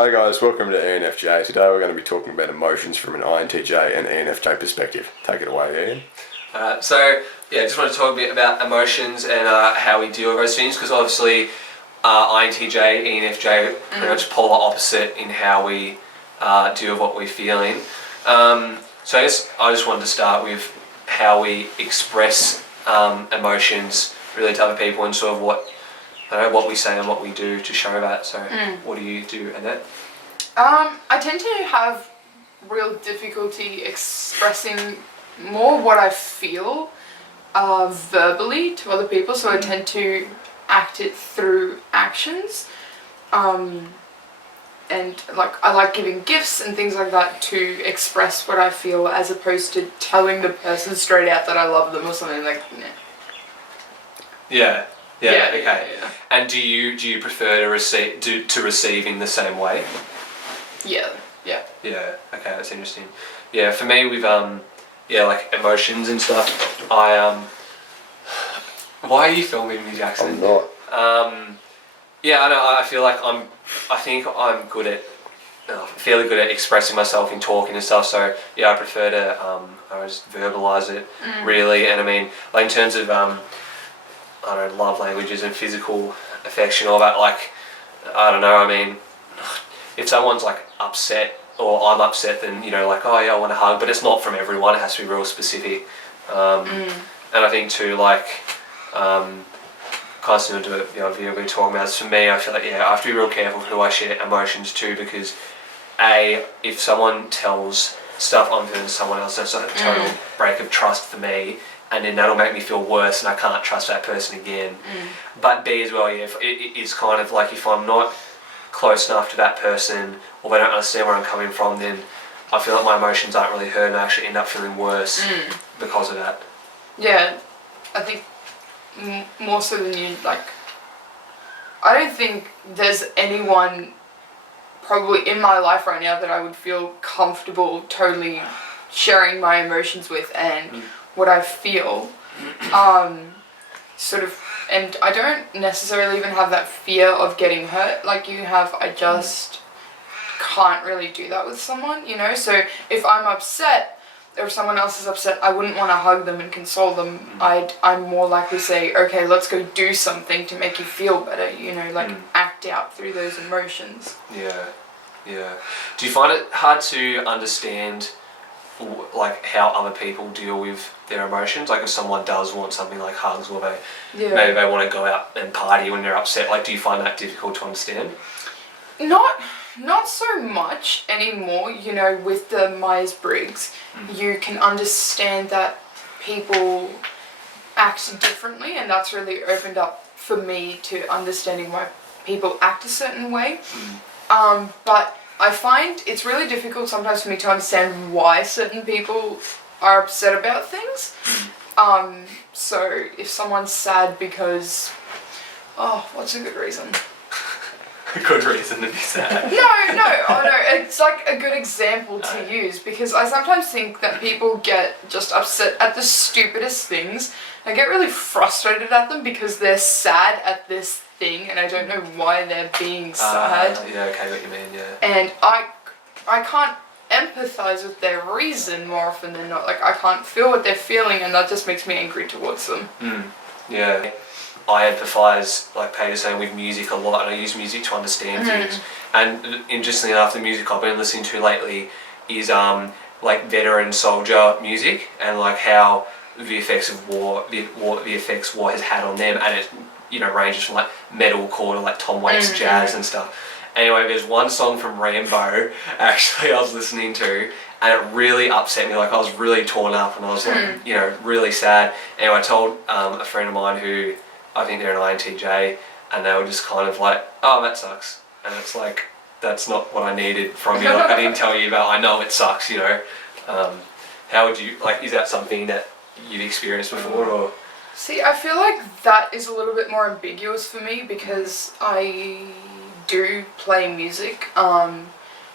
Hi guys, welcome to ENFJ. Today we're going to be talking about emotions from an INTJ and ENFJ perspective. Take it away, Ian. Just want to talk a bit about emotions and how we deal with those things, because obviously INTJ, ENFJ pretty much polar opposite in how we deal with what we're feeling. So I guess I just wanted to start with how we express emotions really to other people and sort of what we say and what we do to show that. So what do you do, Annette? I tend to have real difficulty expressing more what I feel verbally to other people, so I tend to act it through actions. And I like giving gifts and things like that to express what I feel, as opposed to telling the person straight out that I love them or something like that. Yeah. Okay. Yeah. And do you prefer to receive in the same way? Yeah. Yeah. Okay, that's interesting. Yeah, for me with like emotions and stuff, why are you filming me, Jackson? I'm not. I know. I feel like I think I'm fairly good at expressing myself in talking and stuff. So yeah, I prefer to I just verbalize it really. And I mean, like in terms of love languages and physical affection, all that. Like, I don't know. I mean, if someone's like upset or I'm upset, then like, oh yeah, I want a hug. But it's not from everyone. It has to be real specific. And I think too, like, kind of similar to the idea we're talking about. For me, I feel like I have to be real careful who I share emotions to, because if someone tells stuff I'm feeling to someone else, that's a total break of trust for me. And then that'll make me feel worse, and I can't trust that person again. But B as well, it's kind of like if I'm not close enough to that person, or they don't understand where I'm coming from, then I feel like my emotions aren't really heard, and I actually end up feeling worse because of that. Yeah, I think more so than you, like, I don't think there's anyone probably in my life right now that I would feel comfortable totally sharing my emotions with and what I feel, sort of, and I don't necessarily even have that fear of getting hurt like you have. I just can't really do that with someone, so if I'm upset or if someone else is upset, I wouldn't want to hug them and console them. I'm more likely to say, okay, let's go do something to make you feel better, act out through those emotions. Yeah. Do you find it hard to understand like how other people deal with their emotions? Like if someone does want something like hugs, or maybe they want to go out and party when they're upset, like do you find that difficult to understand? Not so much anymore, with the Myers-Briggs. You can understand that people act differently, and that's really opened up for me to understanding why people act a certain way. But I find it's really difficult sometimes for me to understand why certain people are upset about things. So if someone's sad because, what's a good reason? A good reason to be sad. No, it's like a good example to use, because I sometimes think that people get just upset at the stupidest things. I get really frustrated at them because they're sad at this thing, and I don't know why they're being sad. Okay, what you mean, yeah. And I can't empathize with their reason more often than not. Like, I can't feel what they're feeling, and that just makes me angry towards them. Yeah. I empathise, like Peter's saying, with music a lot, and I use music to understand things. And interestingly enough, the music I've been listening to lately is like veteran soldier music, and like how the effects of war has had on them, and it ranges from like metalcore to like Tom Waits jazz and stuff. Anyway, there's one song from Rambo actually I was listening to, and it really upset me. Like, I was really torn up, and I was like, really sad. Anyway, I told a friend of mine who, I think they're an INTJ, and they were just kind of like, oh, that sucks. And it's like, that's not what I needed from you. Like, I didn't tell you about, I know it sucks, How would you, like, is that something that you've experienced before, or? See, I feel like that is a little bit more ambiguous for me, because I do play music. Okay.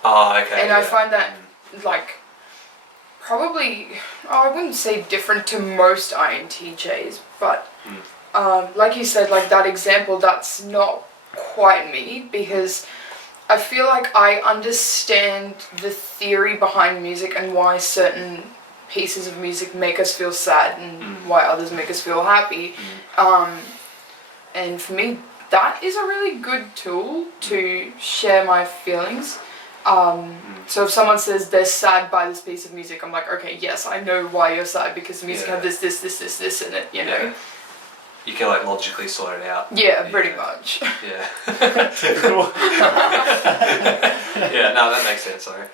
And I find that, like, probably, I wouldn't say different to most INTJs, but like you said, like that example, that's not quite me, because I feel like I understand the theory behind music and why certain pieces of music make us feel sad and why others make us feel happy. And for me, that is a really good tool to share my feelings. So if someone says they're sad by this piece of music, I'm like, okay, yes, I know why you're sad because the music had this in it, you know? You can like logically sort it out. Yeah, pretty much. Yeah. Typical. Yeah, no, that makes sense though.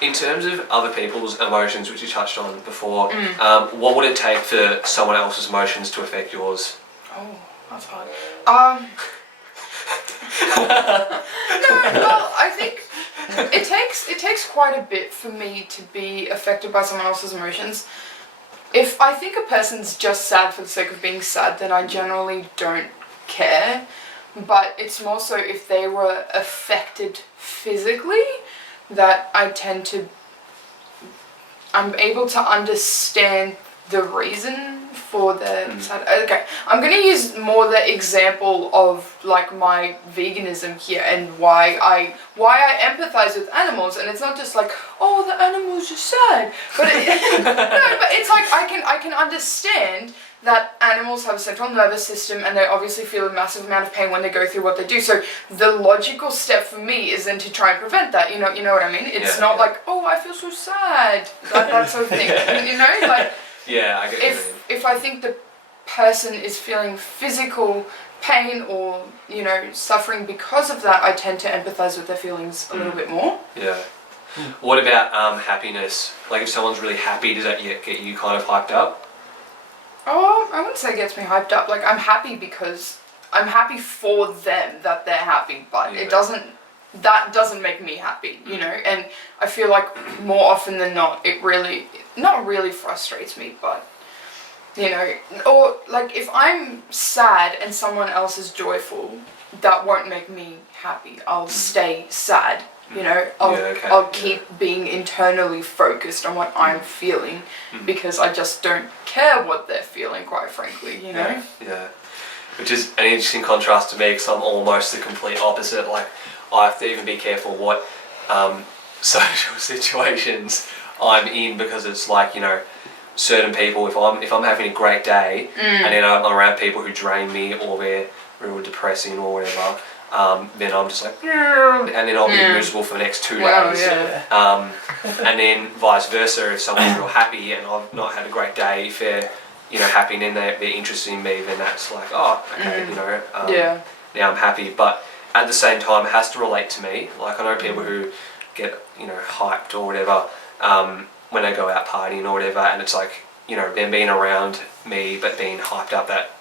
In terms of other people's emotions, which you touched on before, what would it take for someone else's emotions to affect yours? Oh, that's hard. No, well, I think it takes quite a bit for me to be affected by someone else's emotions. If I think a person's just sad for the sake of being sad, then I generally don't care. But it's more so if they were affected physically that I'm able to understand the reason for the sad. Okay, I'm going to use more the example of like my veganism here and why I empathize with animals, and it's not just like, oh, the animals are sad, but no, but it's like I can understand that animals have a central nervous system and they obviously feel a massive amount of pain when they go through what they do. So the logical step for me is then to try and prevent that. You know what I mean? It's not like, oh, I feel so sad, that sort of thing. You know, like. Yeah, I get what you mean. If I think the person is feeling physical pain or, you know, suffering because of that, I tend to empathize with their feelings a little bit more. Yeah. What about happiness? Like if someone's really happy, does that get you kind of hyped up? Oh, I wouldn't say it gets me hyped up. Like, I'm happy because I'm happy for them that they're happy, but that doesn't make me happy, you know? And I feel like more often than not, not really frustrates me, but, you know, or like if I'm sad and someone else is joyful, that won't make me happy. I'll stay sad, you know? I'll keep being internally focused on what I'm feeling because I just don't care what they're feeling, quite frankly, you know? Yeah. Which is an interesting contrast to me because I'm almost the complete opposite. Like, I have to even be careful what social situations I'm in because it's like, you know, certain people, if I'm having a great day and then I'm around people who drain me or they're real depressing or whatever, then I'm just like, and then I'll be miserable for the next 2 days. And then vice versa, if someone's real happy and I've not had a great day, if they're, you know, happy and then they're interested in me, then that's like, oh, okay, you know, now I'm happy. But at the same time, it has to relate to me. Like, I know people who get, you know, hyped or whatever when they go out partying or whatever, and it's like, you know, them being around me but being hyped up, that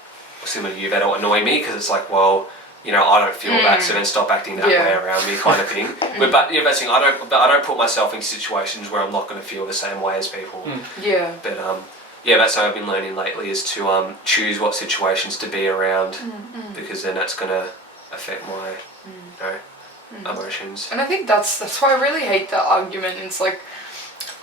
similar to you, that'll annoy me because it's like, well, you know, I don't feel that, so then stop acting that way around me, kind of thing. But basically, I don't put myself in situations where I'm not going to feel the same way as people. Yeah. But that's how I've been learning lately is to choose what situations to be around because then that's going to affect my emotions. And I think that's why I really hate that argument. It's like,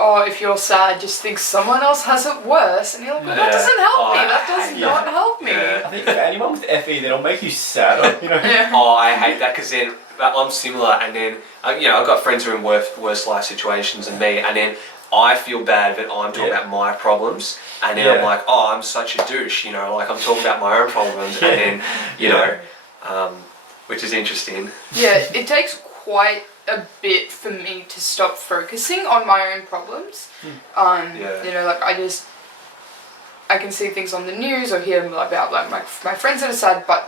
oh, if you're sad, just think someone else has it worse. And you're like, well, that doesn't help me. That does not help me. I think for anyone with FE, that'll make you sadder, you know? Oh, I hate that because then I'm similar and then, you know, I've got friends who are in worse life situations than me and then I feel bad that I'm talking about my problems and then I'm like, oh, I'm such a douche, you know, like I'm talking about my own problems and then, you know, which is interesting. Yeah, it takes quite a bit for me to stop focusing on my own problems. You know, like I can see things on the news or hear about like my friends that are sad, but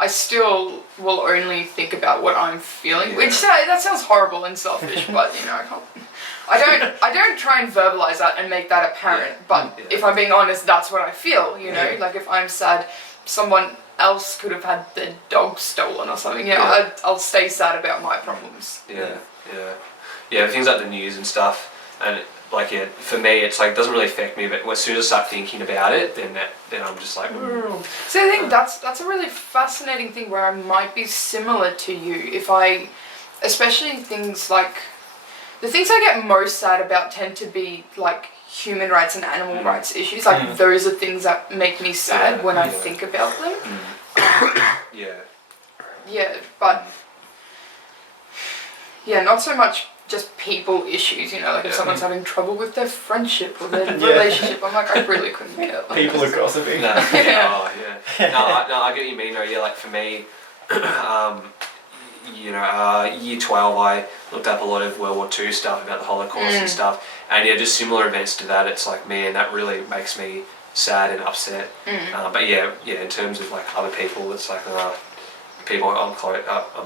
I still will only think about what I'm feeling, which that sounds horrible and selfish, but you know, I don't try and verbalize that and make that apparent, but if I'm being honest, that's what I feel, you know, like if I'm sad, someone else could have had their dog stolen or something, you know, I'll stay sad about my problems. Things like the news and stuff, and like for me it's like it doesn't really affect me, but as soon as I start thinking about it, then I'm just like So I think that's a really fascinating thing where I might be similar to you. Especially things like the things I get most sad about tend to be like human rights and animal rights issues. Like those are things that make me sad when I think about them. Yeah. Yeah, but Yeah, not so much just people issues, you know, like if Yeah. someone's having trouble with their friendship or their Yeah. relationship, I'm like, I really couldn't care. Like, People are gossiping. No, Yeah. oh, yeah. No, I get what you mean. No, yeah, like for me, year 12, I looked up a lot of World War II stuff about the Holocaust and stuff, and yeah, just similar events to that. It's like, man, that really makes me sad and upset. But yeah, in terms of like other people, it's like people I'm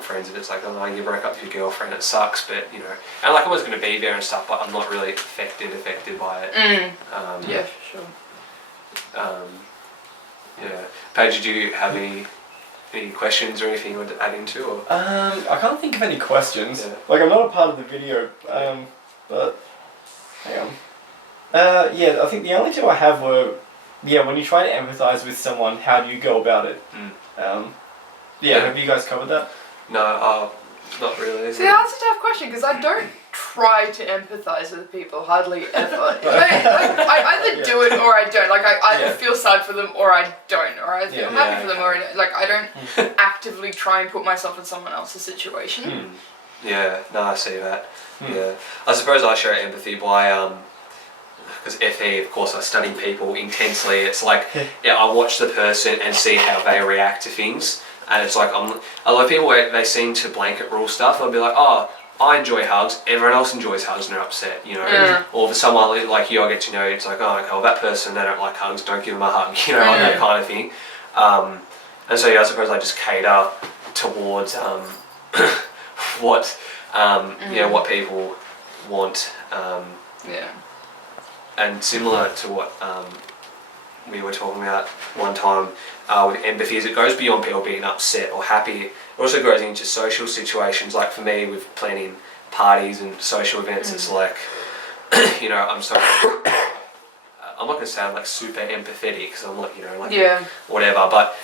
friends with. It's like, oh no, you broke up with your girlfriend. It sucks, but you know, and like I was going to be there and stuff, but I'm not really affected by it. Yeah, for sure. Yeah. Paige, do you have any questions or anything you want to add into? Or? I can't think of any questions. Yeah. Like, I'm not a part of the video, but hang on. Yeah, I think the only two I have were, when you try to empathize with someone, how do you go about it? Yeah. Have you guys covered that? No, not really. See, that's a tough question because I don't try to empathize with people hardly ever. I either do it or I don't. Like I either feel sad for them or I don't, or I feel happy for them or I don't. Like I don't actively try and put myself in someone else's situation. Yeah, no, I see that. Yeah, I suppose I show empathy by because FE, of course, I study people intensely. It's like I watch the person and see how they react to things. And it's like, a lot of people, they seem to blanket rule stuff. They'll be like, oh, I enjoy hugs, everyone else enjoys hugs and they're upset, you know. Or for someone like you, I get to know, it's like, oh, okay, well, that person, they don't like hugs, don't give them a hug, you know, like that kind of thing. And so, I suppose I just cater towards what people want. And similar to what we were talking about one time with empathy, is it goes beyond people being upset or happy. It also goes into social situations. Like for me, with planning parties and social events, it's like, I'm so. I'm not gonna sound like super empathetic because I'm not, whatever. But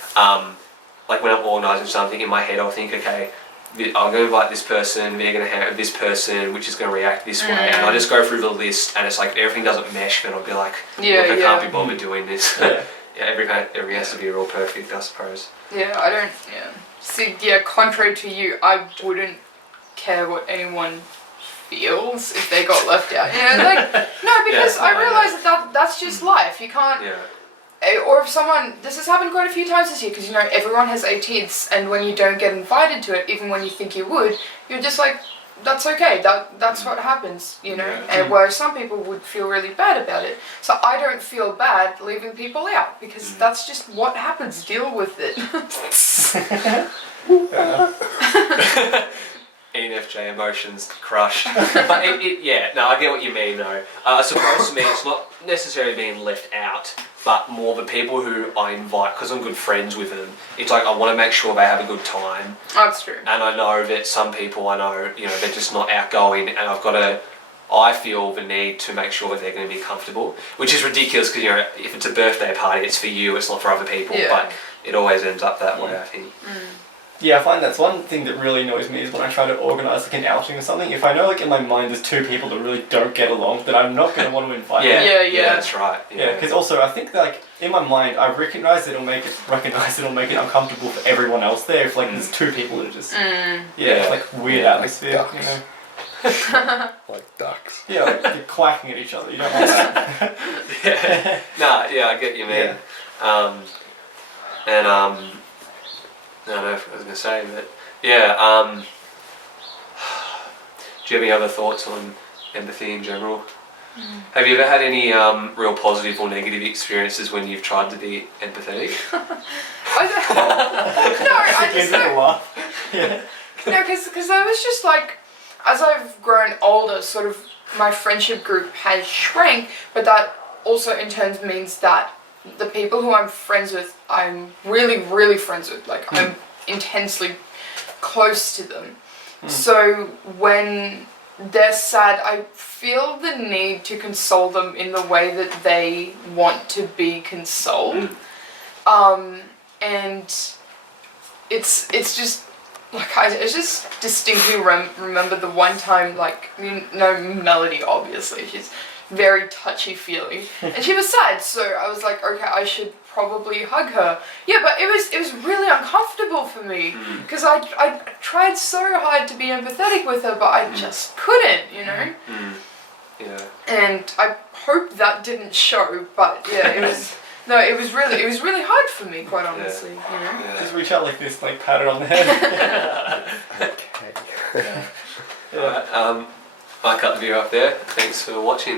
like when I'm organising something in my head, I'll think, okay, I'm going to invite this person, they're going to have this person, which is going to react this way, and I just go through the list, and it's like everything doesn't mesh, then I'll be like, look, I can't be bothered doing this. Everything has to be real perfect, I suppose. I don't, See, contrary to you, I wouldn't care what anyone feels if they got left out. Because I realise that's just life. You can't... Or if someone, this has happened quite a few times this year, because everyone has 18ths, and when you don't get invited to it, even when you think you would, you're just like, that's okay, that's what happens, and whereas some people would feel really bad about it. So I don't feel bad leaving people out, because that's just what happens, deal with it. ENFJ emotions crushed. But I get what you mean though. I suppose to me it's not necessarily being left out, but more the people who I invite, because I'm good friends with them, it's like I want to make sure they have a good time. That's true. And I know that some people they're just not outgoing, and I feel the need to make sure that they're going to be comfortable, which is ridiculous because, if it's a birthday party, it's for you, it's not for other people, but it always ends up that way, I think. Yeah, I find that's one thing that really annoys me is when I try to organise like an outing or something. If I know in my mind there's two people that really don't get along, then I'm not going to want to invite them. Yeah, that's right. Yeah, because also I think in my mind I recognise it'll make it uncomfortable for everyone else there if there's two people that are just weird atmosphere. Ducks. Like ducks. Yeah, you're quacking at each other. You don't want that. I get you, man. I don't know if I was going to say, but do you have any other thoughts on empathy in general? Have you ever had any real positive or negative experiences when you've tried to be empathetic? I just don't. No, because I was just like, as I've grown older, sort of my friendship group has shrank, but that also in turn means that the people who I'm friends with, I'm really, really friends with. Like, I'm intensely close to them. So when they're sad, I feel the need to console them in the way that they want to be consoled. And it's just, I just distinctly remember the one time, Melody, obviously, very touchy-feely. And she was sad, so I was like, okay, I should probably hug her. Yeah, but it was really uncomfortable for me because I tried so hard to be empathetic with her, but I just couldn't, you know. Yeah. And I hope that didn't show, but yeah, it was. No, it was really hard for me, quite honestly. You know. Just reach out like this, like pat her on the head. Okay. Alright, I cut the video up there. Thanks for watching.